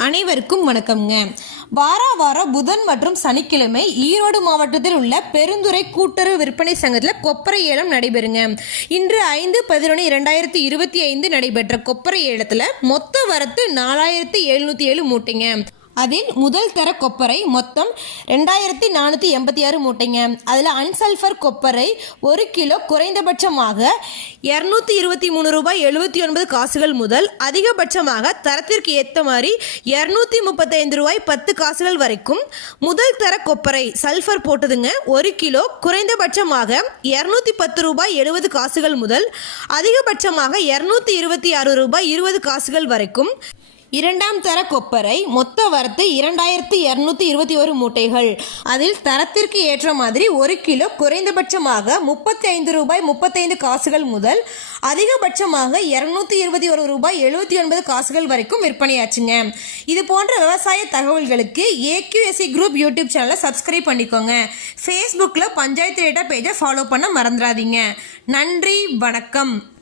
அனைவருக்கும் வணக்கம்ங்க. வார வாரம் புதன் மற்றும் சனிக்கிழமை ஈரோடு மாவட்டத்தில் உள்ள பெருந்துறை கூட்டுறவு விற்பனை சங்கத்தில் கொப்பரை ஏலம் நடைபெறுங்க. இன்று ஐந்து பதினொன்று இரண்டாயிரத்தி இருபத்தி ஐந்து நடைபெற்ற கொப்பரை ஏலத்தில் மொத்த வரத்து நாலாயிரத்தி எழுநூற்றி ஏழு மூட்டைங்க. அதில் முதல் தர கொப்பரை மொத்தம் ரெண்டாயிரத்தி நானூற்றி எண்பத்தி ஆறு மூட்டைங்க. அதில் அன்சல்ஃபர் கொப்பரை ஒரு கிலோ குறைந்தபட்சமாக இரநூத்தி இருபத்தி மூணு ரூபாய் எழுபத்தி ஒன்பது காசுகள் முதல் அதிகபட்சமாக தரத்திற்கு ஏற்ற மாதிரி இரநூத்தி முப்பத்தைந்து ரூபாய் பத்து காசுகள் வரைக்கும் முதல் தர கொப்பரை சல்ஃபர் போட்டதுங்க. ஒரு கிலோ குறைந்தபட்சமாக இரநூத்தி பத்து ரூபாய் எழுபது காசுகள் முதல் அதிகபட்சமாக இரநூத்தி இருபத்தி ஆறு ரூபாய் இருபது காசுகள் வரைக்கும் இரண்டாம் தர கொப்பரை மொத்த வரத்து இரண்டாயிரத்தி இரநூத்தி இருபத்தி ஒரு மூட்டைகள். அதில் தரத்திற்கு ஏற்ற மாதிரி ஒரு கிலோ குறைந்தபட்சமாக முப்பத்தி ஐந்து ரூபாய் முப்பத்தைந்து காசுகள் முதல் அதிகபட்சமாக இரநூத்தி இருபத்தி ஒரு ரூபாய் எழுபத்தி ஒன்பது காசுகள் வரைக்கும் விற்பனையாச்சுங்க. இது போன்ற விவசாய தகவல்களுக்கு ஏக்யூஎஸ்சி குரூப் யூடியூப் சேனலை சப்ஸ்கிரைப் பண்ணிக்கோங்க. ஃபேஸ்புக்கில் பஞ்சாயத்து ரேட்டா பேஜை ஃபாலோ பண்ண மறந்துடாதீங்க. நன்றி வணக்கம்.